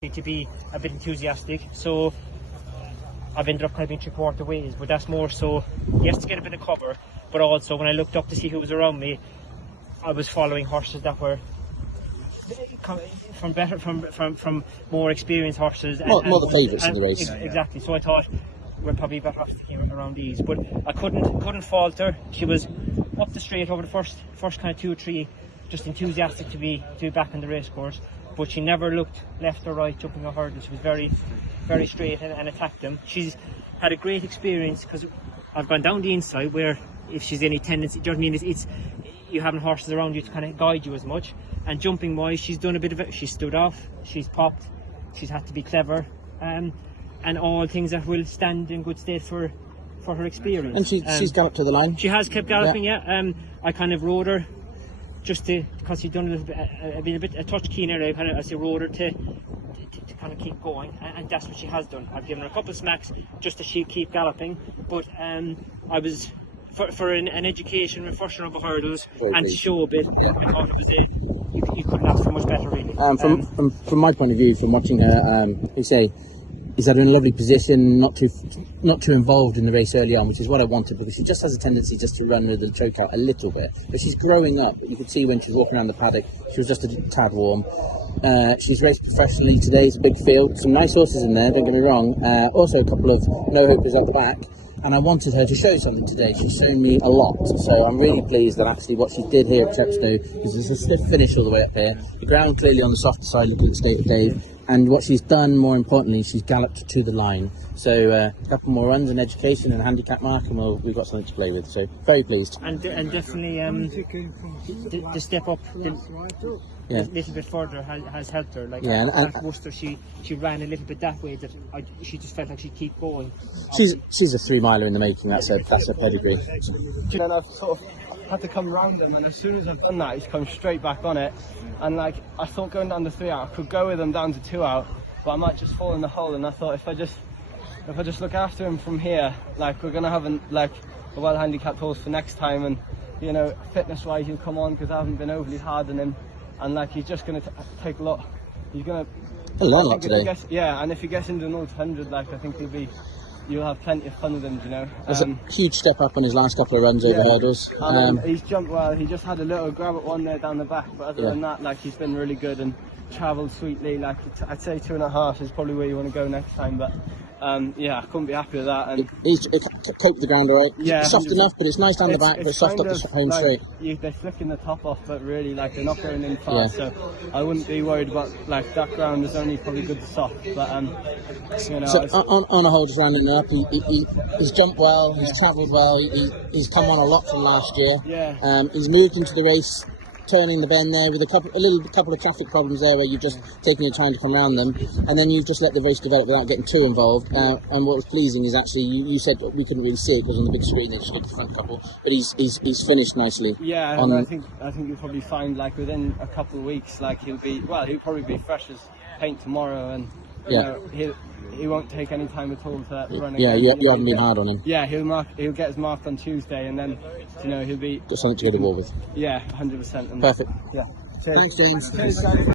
to be a bit enthusiastic, so I've ended up kind of being 3/4 ways, but that's more so, yes, to get a bit of cover, but also when I looked up to see who was around me, I was following horses that were from more experienced horses. More the favourites in the race. Exactly, so I thought we're probably better off around these, but I couldn't falter. She was up the straight over the first kind of 2 or 3, just enthusiastic to be back on the race course. But she never looked left or right jumping a hurdle. She was very, very straight and attacked them. She's had a great experience because I've gone down the inside where if she's any tendency, do you know what I mean? It's you having horses around you to kind of guide you as much. And jumping wise, she's done a bit of it. She's stood off, she's popped, she's had to be clever, and all things that will stand in good state for her experience. And she's galloped to the line. She has kept galloping, yeah. I kind of rode her. Just because she'd done a touch keener, I rode her to kind of keep going, and that's what she has done. I've given her a couple of smacks just to keep galloping, but I was for an education, refresher of the hurdles, and to show a bit. Yeah. I thought it was you couldn't ask for much better, really. From my point of view, from watching her, he's had her in a lovely position, not too involved in the race early on, which is what I wanted, because she just has a tendency just to run with the choke out a little bit. But she's growing up. You could see when she was walking around the paddock, she was just a tad warm. She's raced professionally today. It's a big field, some nice horses in there, don't get me wrong. Also a couple of no-hopers at the back. And I wanted her to show something today. She's shown me a lot, so I'm really pleased that actually what she did here at Chepstow, because it's a stiff finish all the way up here. The ground clearly on the softer side, looking at the state of Dave. And what she's done, more importantly, she's galloped to the line. So a couple more runs in education and a handicap mark, and we've got something to play with. So very pleased. And definitely the step up a little bit further has helped her. Like at Worcester, she ran a little bit that way that she just felt like she'd keep going. She's a 3-miler in the making. That's her pedigree. And I've sort of had to come round him, and as soon as I've done that, he's come straight back on it. And like I thought, going down to 3 out, I could go with him down to 2 out, but I might just fall in the hole. And I thought if I just look after him from here, like we're gonna have a well handicapped horse for next time, and you know, fitness wise he'll come on because I haven't been overly hard on him, and like he's just gonna take a lot. He's gonna learn a lot today. And if he gets into an old 100, like I think you'll have plenty of fun with him, you know. There's a huge step up on his last couple of runs over hurdles. He's jumped well. He just had a little grab at one there down the back, but other than that, like he's been really good and travelled sweetly. Like I'd say 2.5 is probably where you want to go next time, but I couldn't be happy with that. And he's coped the ground alright. Yeah, soft 100%. Enough, but it's nice down the back, but soft up the home straight. They're flicking the top off, but really, like they're not going in fast. So I wouldn't be worried about like that ground is only probably good to soft. But you know, so on a whole, just rounding it up, he's jumped well, he's travelled well, he's come on a lot from last year. Yeah. He's moved into the race, turning the bend there with a couple of traffic problems there where you've just taken your time to come around them, and then you've just let the race develop without getting too involved. And what was pleasing is actually you said we couldn't really see it because on the big screen they just looked at the front couple, but he's finished nicely. Yeah, I think you'll probably find like within a couple of weeks, like he'll probably be fresh as paint tomorrow, and you know, he won't take any time at all to run again. You haven't been hard on him. Yeah, he'll get his mark on Tuesday, and then you know he'll be got something to go to war with. Yeah, 100%. Perfect. Yeah. Thanks, James. Cheers, guys.